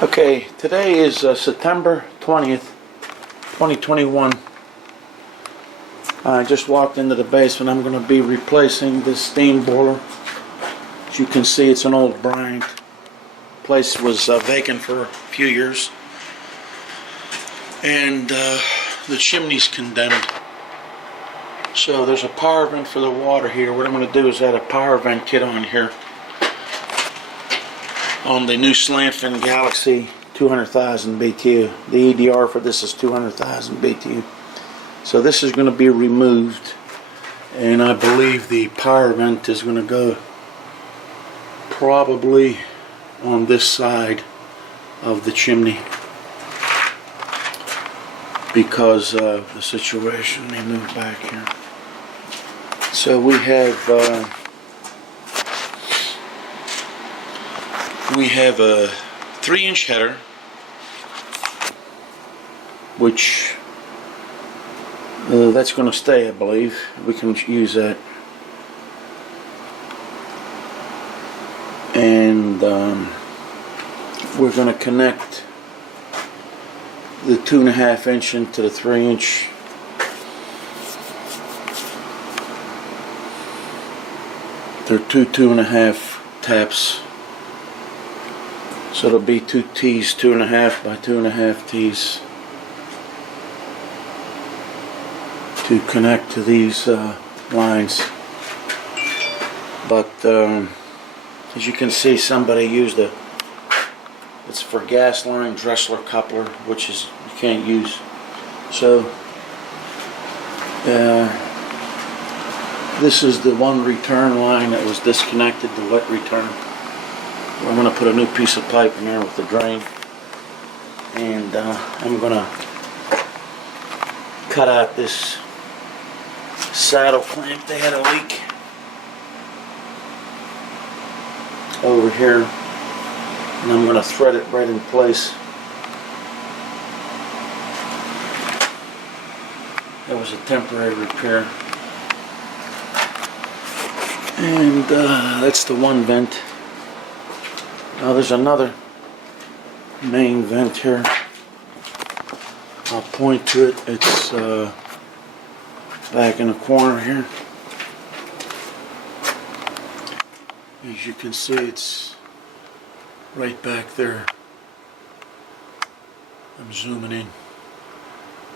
Okay, today is September 20th, 2021. I just walked into the basement. I'm going to be replacing this steam boiler. As you can see, it's an old Bryant. Place was vacant for a few years. And the chimney's condemned. So there's a power vent for the water here. What I'm going to do is add a power vent kit on here. On the new Slant Galaxy 200,000 BTU. The EDR for this is 200,000 BTU. So this is going to be removed, and I believe the power vent is going to go probably on this side of the chimney because of the situation. Let me move back here. So we have a 3-inch header, which that's going to stay, I believe. We can use that. And we're going to connect the 2.5 inch into the 3-inch. They're two 2.5 taps. So it'll be 2 T's, 2.5 by 2.5 T's to connect to these lines. But as you can see, somebody used it's for gas line Dressler coupler, which is you can't use. So this is the one return line that was disconnected, the wet return. I'm going to put a new piece of pipe in there with the drain, and I'm going to cut out this saddle clamp. They had a leak over here, and I'm going to thread it right in place. That was a temporary repair, and that's the one vent. Now there's another main vent here. I'll point to it. It's back in the corner here. As you can see, it's right back there. I'm zooming in.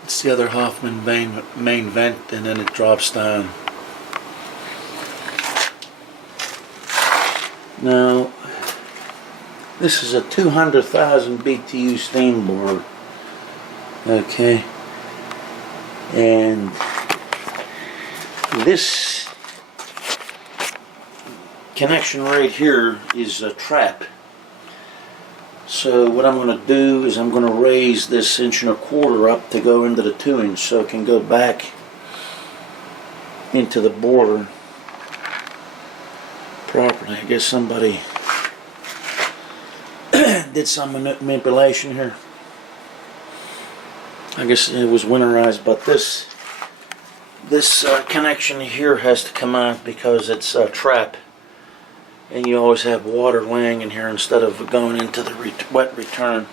It's the other Hoffman main vent, and then it drops down. Now, this is a 200,000 BTU steam boiler, okay, and this connection right here is a trap. So what I'm going to do is I'm going to raise this 1.25 inch up to go into the 2-inch, so it can go back into the boiler properly. I guess somebody did some manipulation here. I guess it was winterized, but this connection here has to come out because it's a trap, and you always have water laying in here instead of going into the wet return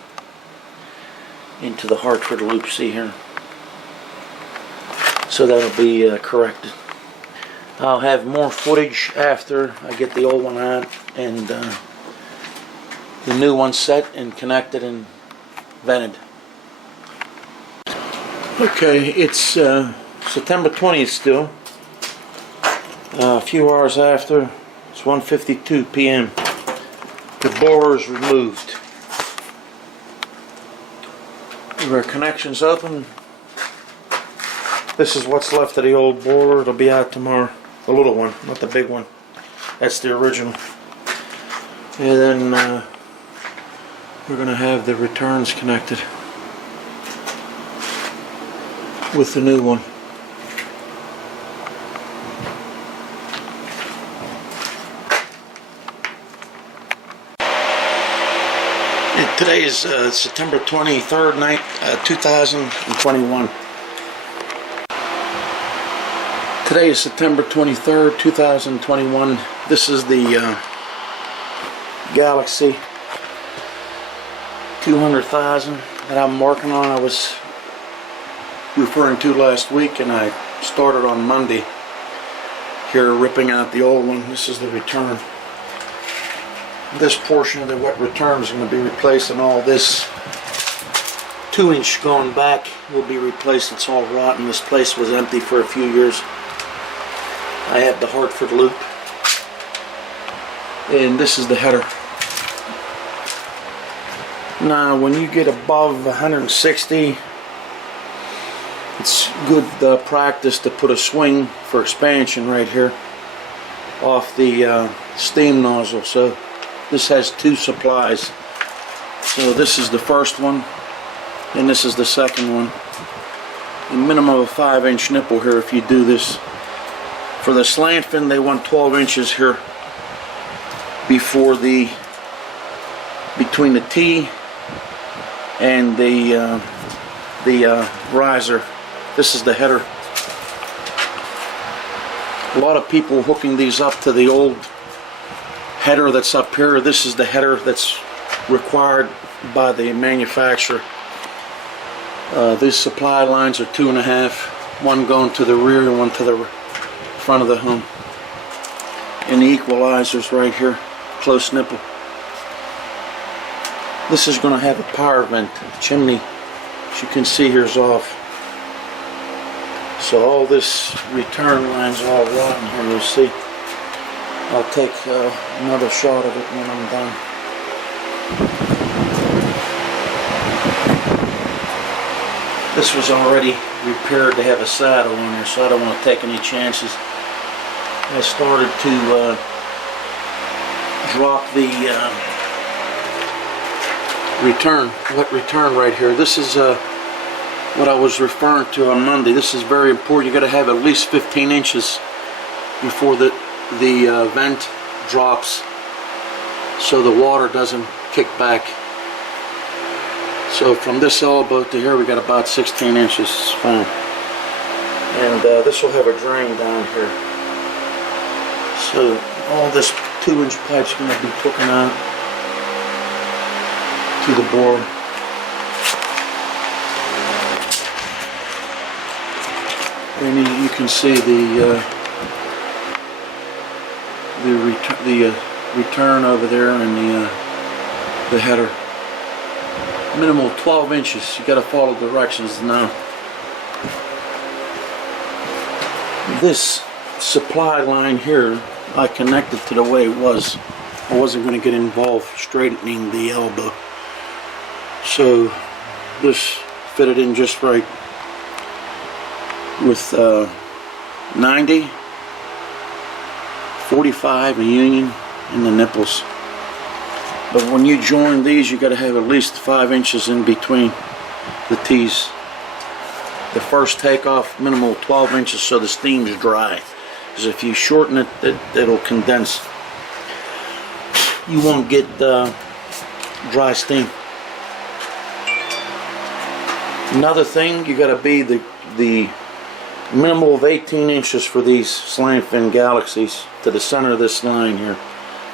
into the Hartford loop. See here. So that'll be corrected. I'll have more footage after I get the old one out and the new one set and connected and vented. Okay, it's September 20th still. A few hours after. It's 1:52 p.m. The boiler is removed. Our connection's open. This is what's left of the old boiler. It'll be out tomorrow. The little one, not the big one. That's the original. And then we're going to have the returns connected with the new one. And today is September 23rd, 2021. Today is September 23rd, 2021. This is the Galaxy 200,000 that I'm working on. I was referring to last week, and I started on Monday here ripping out the old one. This is the return. This portion of the wet return is going to be replaced, and all this 2-inch going back will be replaced. It's all rotten. This place was empty for a few years. I have the Hartford loop, and this is the header. Now when you get above 160, it's good practice to put a swing for expansion right here off the steam nozzle. So this has 2 supplies. So this is the first one, and this is the second one. A minimum of a 5-inch nipple here if you do this. For the slant fin, they want 12 inches here before between the T and the riser. This is the header. A lot of people hooking these up to the old header that's up here. This is the header that's required by the manufacturer. These supply lines are 2.5, one going to the rear and one to the front of the home. And the equalizer's right here, close nipple. This is going to have a power vent. The chimney, as you can see here, is off. So all this return line's all rotten here, you'll see. I'll take another shot of it when I'm done. This was already repaired to have a saddle on there, so I don't want to take any chances. I started to drop the wet return right here. This is what I was referring to on Monday. This is very important. You got to have at least 15 inches before the vent drops, so the water doesn't kick back. So from this elbow to here we got about 16 inches. It's fine. And this will have a drain down here. So all this 2-inch pipe's going to be taken out to the board. And you can see the return over there and the header. Minimal 12 inches. You got to follow directions now. This supply line here, I connected to the way it was. I wasn't going to get involved straightening the elbow. So this fitted in just right with 90, 45, a union, and the nipples. But when you join these, you got to have at least 5 inches in between the T's. The first takeoff, minimal 12 inches, so the steam's dry. Because if you shorten it, it'll condense. You won't get dry steam. Another thing, you got to be the minimal of 18 inches for these slant fin Galaxies to the center of this line here.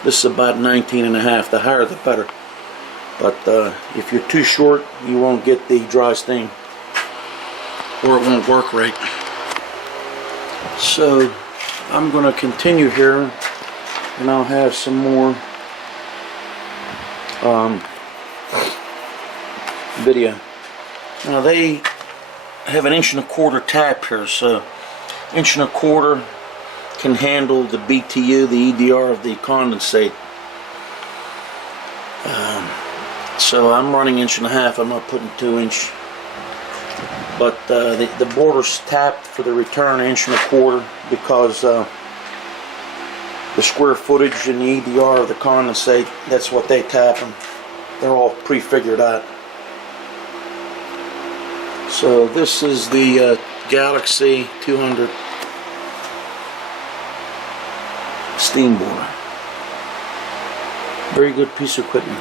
This is about 19.5. The higher the better. But if you're too short, you won't get the dry steam, or it won't work right. So I'm going to continue here, and I'll have some more video. Now they have an 1.25 inch tap here, so 1.25 inch can handle the BTU, the EDR of the condensate. So I'm running 1.5 inch. I'm not putting 2 inch. But the border's tapped for the return 1.25 inch because the square footage and the EDR of the condensate, that's what they tap them. They're all pre-figured out. So this is the Galaxy 200 steam borer. Very good piece of equipment.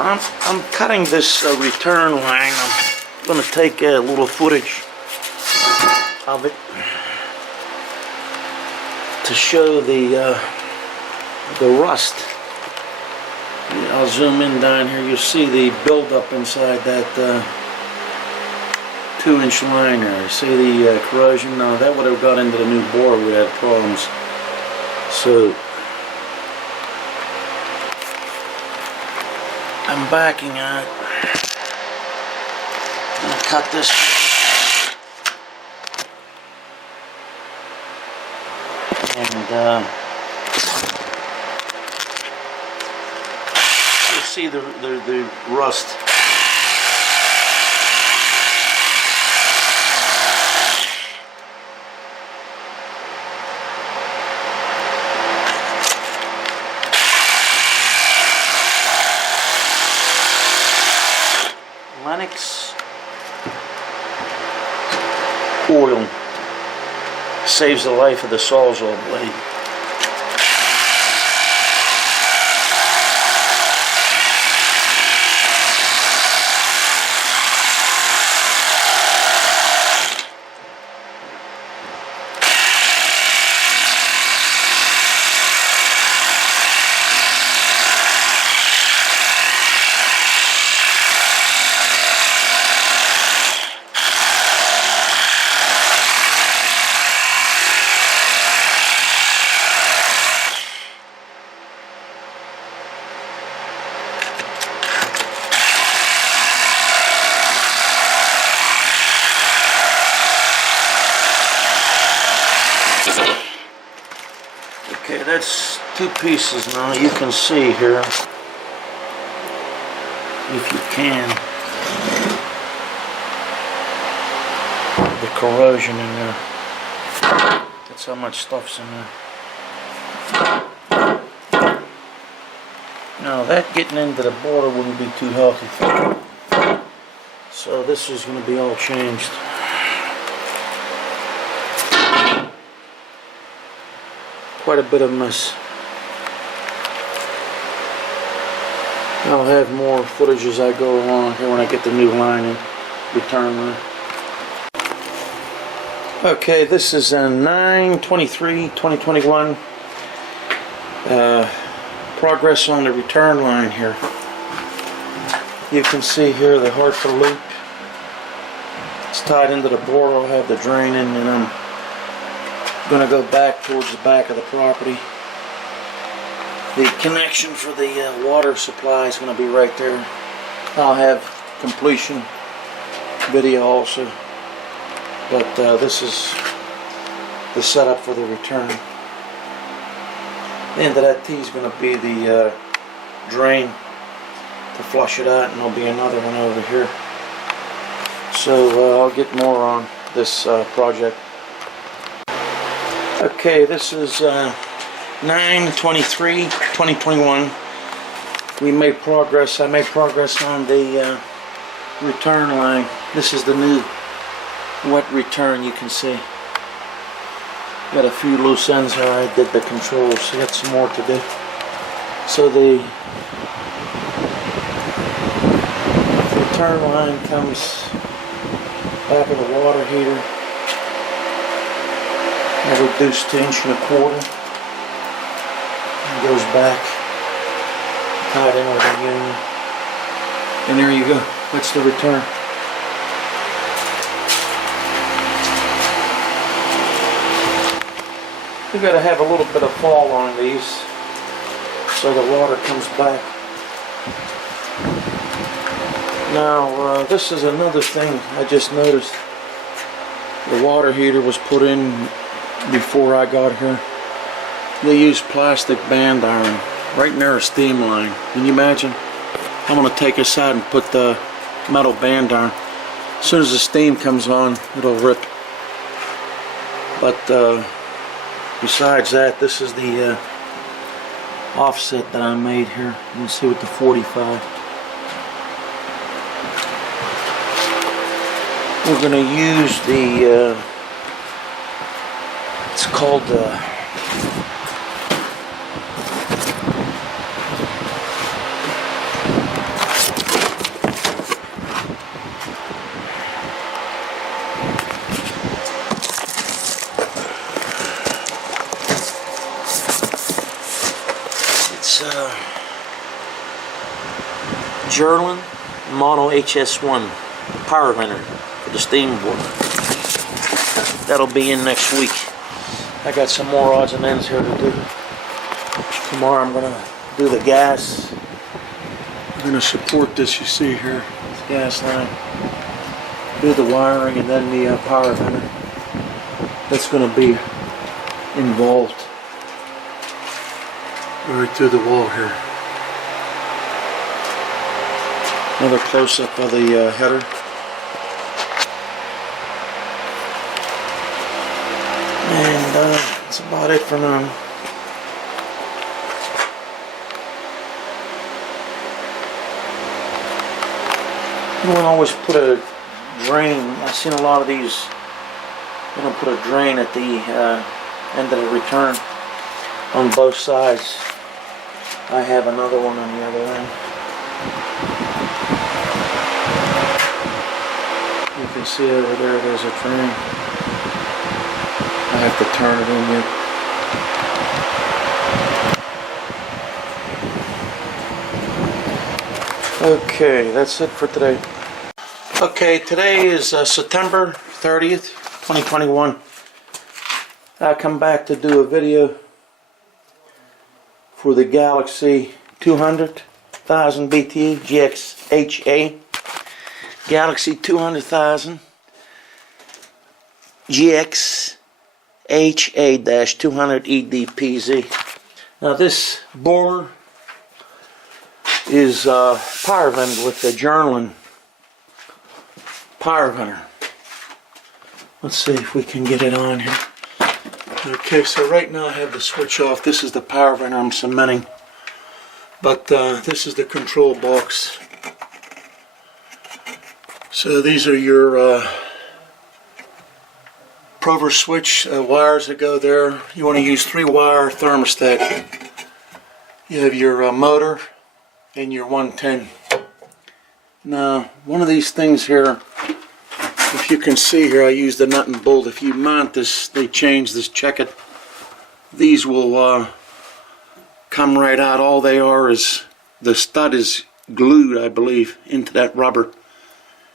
I'm cutting this return line. I'm going to take a little footage of it to show the rust I'll zoom in down here. You'll see the buildup inside that 2-inch line there. You see the corrosion? No, that would have got into the new bore. We had problems. So I'm backing out. I'm gonna cut this. And you see the rust. Lennox oil saves the life of the Sawzall blade. Okay, that's 2 pieces now. You can see here, if you can, the corrosion in there. That's how much stuff's in there. Now that getting into the border wouldn't be too healthy. So this is going to be all changed. Quite a bit of mess. I'll have more footage as I go along here when I get the new line in, return line. Okay, this is a 9/23/2021. Progress on the return line here. You can see here the Hartford loop. It's tied into the board. I'll have the drain in, and I'm going to go back towards the back of the property. The connection for the water supply is going to be right there. I'll have completion video also, but this is the setup for the return. The end of that T is going to be the drain to flush it out, and there'll be another one over here. So I'll get more on this project. Okay, this is 9/23/2021. We made progress. I made progress on the return line. This is the new wet return. You can see. Got a few loose ends here. I did the controls. So got some more to do. So the return line comes back of the water heater. I reduced to 1.25 inches. And goes back, tied in with a union. And there you go. That's the return. You got to have a little bit of fall on these so the water comes back. Now this is another thing I just noticed. The water heater was put in before I got here. They use plastic band iron right near a steam line. Can you imagine? I'm going to take this out and put the metal band iron. As soon as the steam comes on, it'll rip. But besides that, this is the offset that I made here. You can see with the 45. We're going to use the it's called TJernlund HS1 power venter for the steam boiler. That'll be in next week. I got some more odds and ends here to do. Tomorrow I'm gonna do the gas. I'm gonna support this, you see here, this gas line. Do the wiring and then the power venter. That's gonna be involved right through the wall here. Another close-up of the header. And that's about it for now. You don't always put a drain. I've seen a lot of these. You don't put a drain at the end of the return on both sides. I have another one on the other end. You can see over there, there's a drain. I have to turn it in yet. Okay, that's it for today. Okay, today is September 30th, 2021. I come back to do a video for the Galaxy 200,000 BTU GXHA. Galaxy 200,000 GXHA-200 EDPZ. Now this boiler is power vented with the TJernlund power venter. Let's see if we can get it on here. Okay, so right now I have the switch off. This is the power venter I'm cementing, but this is the control box. So these are your Prover switch wires that go there. You want to use 3-wire thermostat. You have your motor and your 110. Now, one of these things here, if you can see here, I use the nut and bolt. If you mount this, they change this, check it. These will come right out. All they are is, the stud is glued, I believe, into that rubber.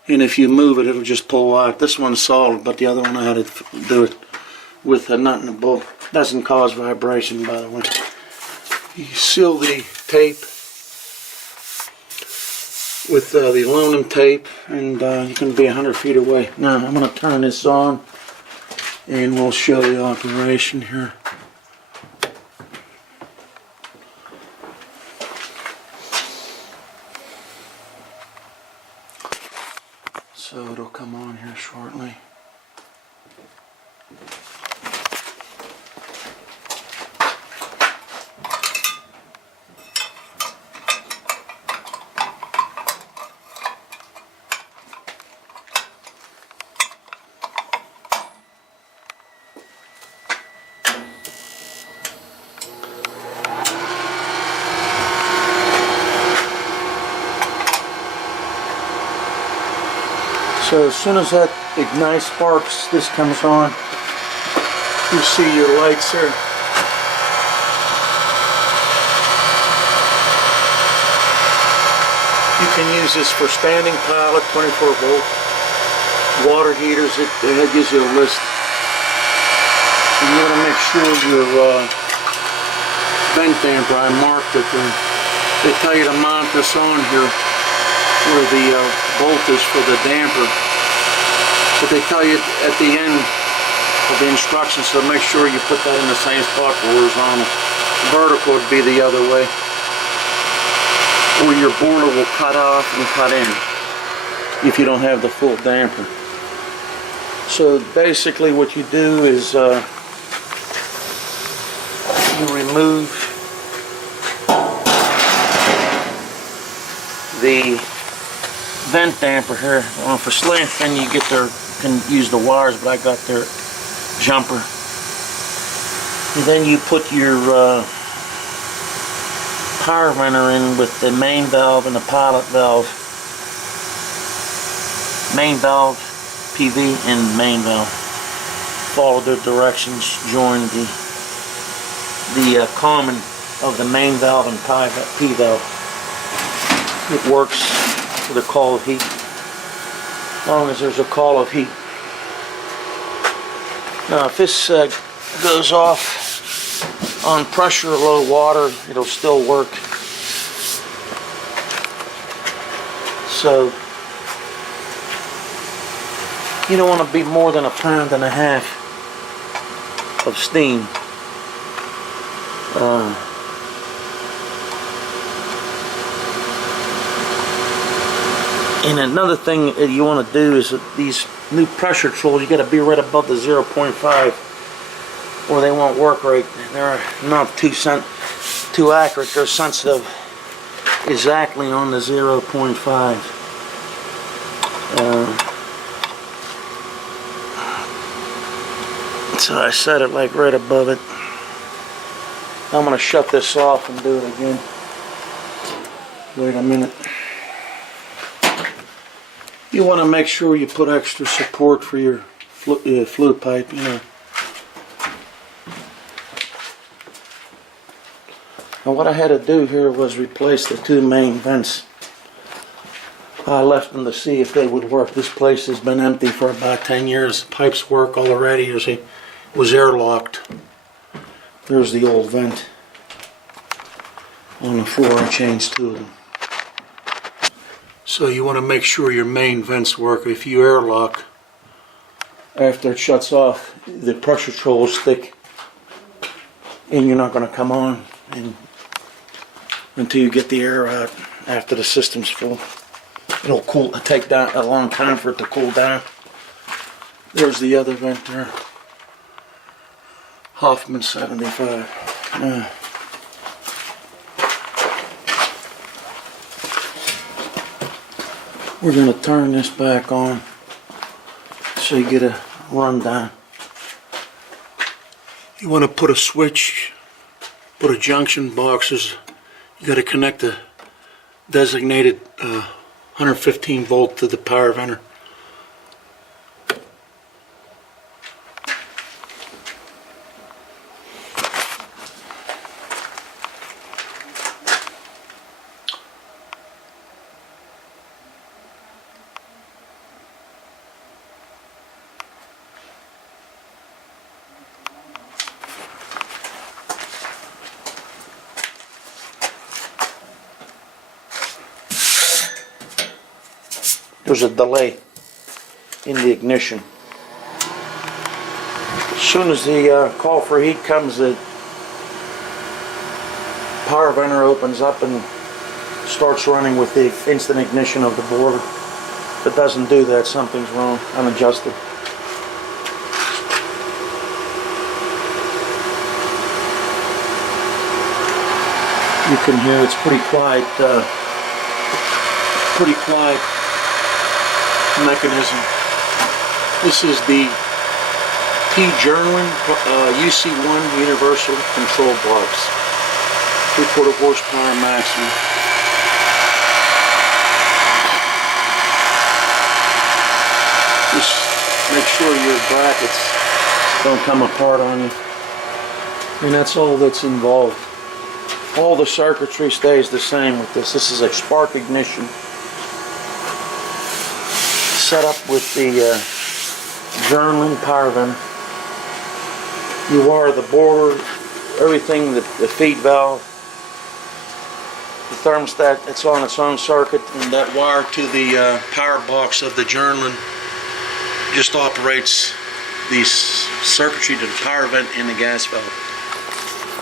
And if you move it, it'll just pull out. This one's solid, but the other one I had to do it with a nut and a bolt. Doesn't cause vibration, by the way. You seal the tape with the aluminum tape, and you can be 100 feet away. Now I'm going to turn this on, and we'll show the operation here. So it'll come on here shortly. So as soon as that ignite sparks, this comes on. You see your lights here. You can use this for standing pilot, 24 volt, water heaters. It gives you a list. And you want to make sure your vent damper, I marked it. And they tell you to mount this on here where the bolt is for the damper, but they tell you at the end of the instructions, so make sure you put that in the same spot, horizontal. Vertical would be the other way, or your boiler will cut off and cut in if you don't have the full damper. So basically what you do is you remove the vent damper here. For Slant, then you get their, can use the wires, but I got their jumper. And then you put your power venter in with the main valve and the pilot valve. Main valve, PV, and main valve. Follow their directions. Join the common of the main valve and P valve. It works for the call of heat, as long as there's a call of heat. Now if this goes off on pressure or low water, it'll still work. So you don't want to be more than 1.5 pounds of steam. And another thing that you want to do is that these new pressure controls, you got to be right above the 0.5 or they won't work right. They're not too accurate. They're sensitive exactly on the 0.5. So I set it like right above it. I'm going to shut this off and do it again. Wait a minute. You want to make sure you put extra support for your flue pipe, you know. And what I had to do here was replace the 2 main vents. I left them to see if they would work. This place has been empty for about 10 years. Pipes work already. It was airlocked. There's the old vent on the floor. I changed 2 of them. So you want to make sure your main vents work. If you airlock, after it shuts off, the pressure control will stick and you're not going to come on until you get the air out after the system's full. It'll take down a long time for it to cool down. There's the other vent there. Hoffman 75. We're going to turn this back on so you get a rundown. You want to put a switch, put a junction boxes. You got to connect the designated 115 volt to the power venter. There's a delay in the ignition. As soon as the call for heat comes, the power venter opens up and starts running with the instant ignition of the boiler. If it doesn't do that, something's wrong, unadjusted. You can hear it's pretty quiet mechanism. This is the TJernlund HUC1 universal control box. 3/4 horsepower maximum. Just make sure your brackets don't come apart on you. And that's all that's involved. All the circuitry stays the same with this. This is a spark ignition. Set up with the Jernlund power venter. You wire the boiler, everything, the feed valve, the thermostat, it's on its own circuit, and that wire to the power box of the Jernlund just operates the circuitry to the power vent and the gas valve.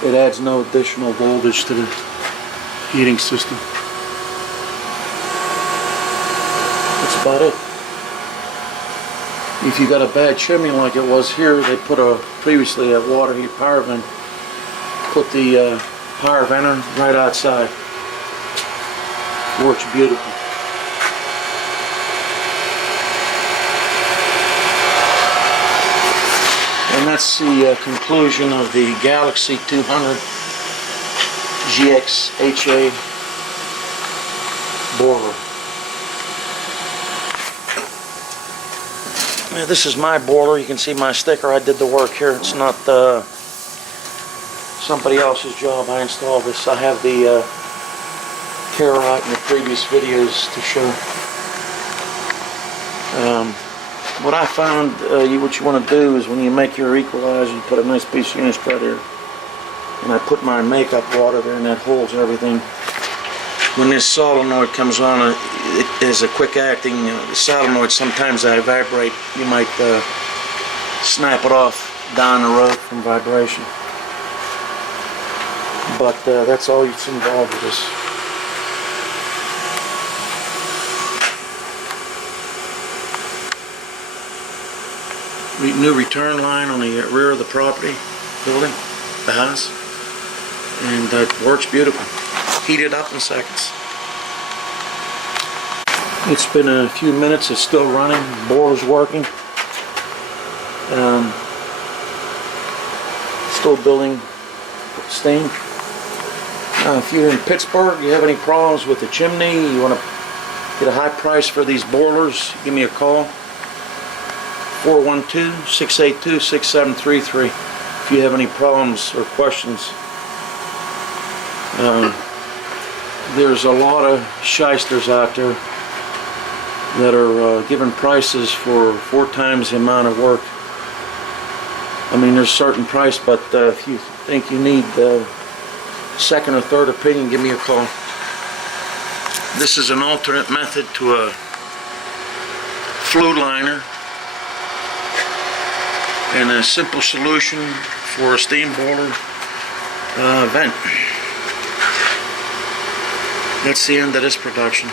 It adds no additional voltage to the heating system. That's about it. If you got a bad chimney like it was here, they put previously a water heat power vent. Put the power venter right outside. Works beautiful. And that's the conclusion of the Galaxy 200 GXHA boiler. Now, this is my boiler. You can see my sticker. I did the work here. It's not somebody else's job. I installed this. I have the hair out in the previous videos to show. What I found, what you want to do is when you make your equalizer, you put a nice piece of Unispread here. And I put my makeup water there, and that holds everything. When this solenoid comes on, it is a quick acting solenoid. Sometimes I vibrate. You might snap it off down the road from vibration. But that's all that's involved with this. New return line on the rear of the property building, the house, and it works beautiful. Heated up in seconds. It's been a few minutes. It's still running. The boiler's working. Still building steam. If you're in Pittsburgh, you have any problems with the chimney, you want to get a high price for these boilers, give me a call. 412-682-6733 if you have any problems or questions. There's a lot of shysters out there that are giving prices for 4 times the amount of work. I mean, there's a certain price, but if you think you need second or third opinion, give me a call. This is an alternate method to a flue liner and a simple solution for a steam boiler vent. That's the end of this production.